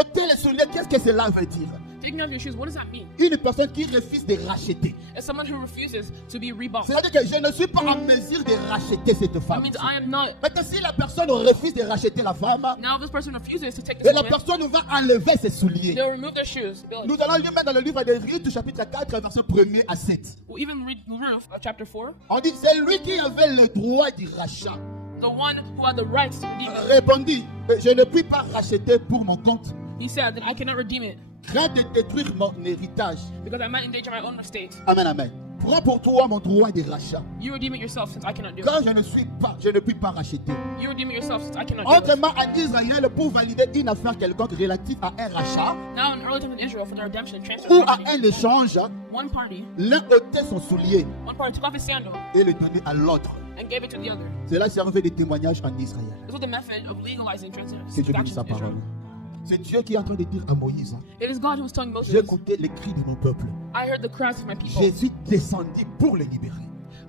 ôter les souliers, qu'est-ce que cela veut dire? Taking off your shoes, what does that mean? Une personne qui refuse de racheter. It's someone who refuses to be rebought. C'est-à-dire que je ne suis pas en mesure de racheter cette That femme. means I am not. Maintenant, si la personne refuse de racheter la femme, Now this person refuses to take et this la woman, personne va enlever ses souliers. they'll remove their shoes. Nous allons lire dans le livre de Ruth, chapitre 4, verset 1er à 7. We'll even read Ruth, chapter 4. On dit, c'est lui qui avait le droit du rachat. The one who had the rights to redeem it. Répondit, je ne puis pas racheter pour mon compte. He said that I cannot redeem it Crains de détruire mon héritage. because I might endanger my own estate. Amen, amen. Prends pour toi mon droit de rachat. You redeem it yourself since I cannot do Quand it. je ne puis pas racheter. You redeem it yourself since I cannot do it. Autrement, en Israël, pour valider une affaire quelconque relative à un rachat Now in early times in Israel, for the redemption and transfer ou of à property, un échange, one party l'un ôtait son soulier took off his sandal et le donnait à l'autre. and gave it to the other. Cela servait de témoignage en Israël. This was the method of legalizing C'est Dieu qui dit transactions sa in Israel. parole. C'est Dieu qui est en train de dire à Moïse, It is God who was telling j'ai Moses, écouté les cris de mon peuple. I heard the cries of my people. Jésus descendit pour les libérer.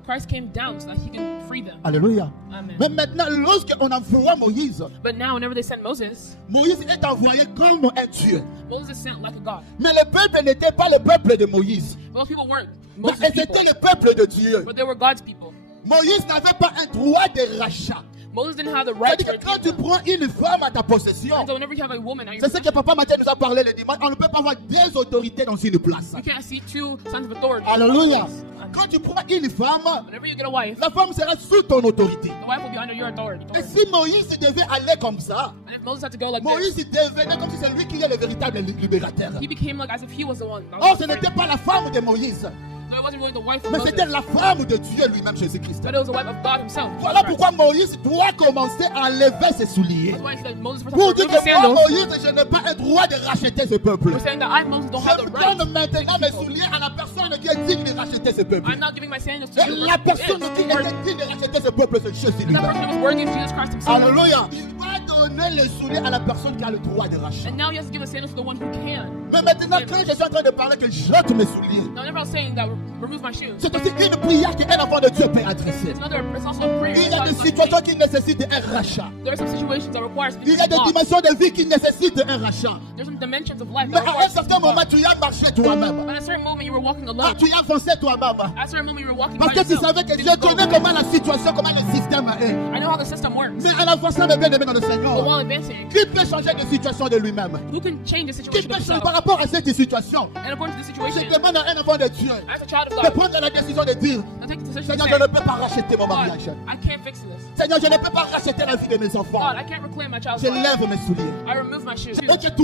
Christ came down so that he can free them. Alléluia. Amen. Mais maintenant, lorsqu'on envoie Moïse, But now whenever they send Moses, Moïse est envoyé comme un Dieu. Moses is sent like a God. Mais le peuple n'était pas le peuple de Moïse. But those people weren't Mais Moses' c'était people, le peuple de Dieu. but they were God's people. Moïse n'avait pas un droit de rachat. Moses didn't have the right to C'est-à-dire que quand redeem tu them. prends une femme à ta possession, And so whenever you have a woman at your c'est ce que Papa Mathieu nous a parlé le dimanche, on ne peut pas avoir deux autorités dans une place. you can't see two sons of authority. Alléluia. Amen. Quand tu prends une femme, Whenever you get a wife, la femme sera sous ton autorité. the wife will be under your authority. Et si Moïse devait aller comme ça, And if Moses had to go like Moïse this, devenait comme si c'est lui qui est le véritable libérateur. he became like as if he was the one. Or, ce n'était pas la femme de Moïse, No, it wasn't really the wife of mais Moses, c'était la femme de Dieu lui-même, Jésus-Christ. but it was the wife of God himself. Voilà Jesus pourquoi Christ. Moïse doit commencer à enlever ses souliers. That's why he said Moses first Pour had to dire remove que his moi, sandals. Moïse, je n'ai pas un droit de racheter ce peuple. We're saying that I, Moses, don't have Je the right. donne maintenant mes souliers à la personne qui est digne de racheter ce peuple. I'm not giving my sandals to Et you. la personne Yes, qui the word- était digne de racheter ce peuple, c'est Jésus that lui-même. person was worthy of Jesus Christ himself. Alléluia. Il va donner les souliers à la personne qui a le droit de racheter. And now he has to give the sandals to the one who can. Mais maintenant, quand je suis en train de parler que j'ôte mes souliers, Now, whenever I was saying that, remove my shoes, c'est aussi une prière qu'un enfant de Dieu peut adresser. it's also a prayer. Il y a God des must situations make. qui nécessitent un rachat. There are some situations that require Il y a des law. dimensions de vie qui nécessitent un rachat. There's some dimensions of life Mais that à un require certain moment, tu y as marché toi-même. But at a certain moment, you were walking Ah, alone. tu y as foncé toi-même. At a certain moment, you were walking Parce by que tu yourself. savais que Did Dieu you go? connaît comment la situation, comment le système est. I know how the system works. Mais en avançant le bien aimé dans le But Seigneur, while advancing, qui peut changer de situation de lui-même? who can change the Qui situation peut of changer himself? par rapport à cette situation? And according to the Je situation, demande à un enfant de Dieu as a child of de God, prendre la décision de dire, now take the decision to Seigneur, say, je ne peux pas racheter mon God, mariage. I can't fix this. Seigneur, je ne peux pas racheter la vie de mes enfants. God, I can't reclaim my child's Je life. lève mes souliers. I remove my shoes. Et que tout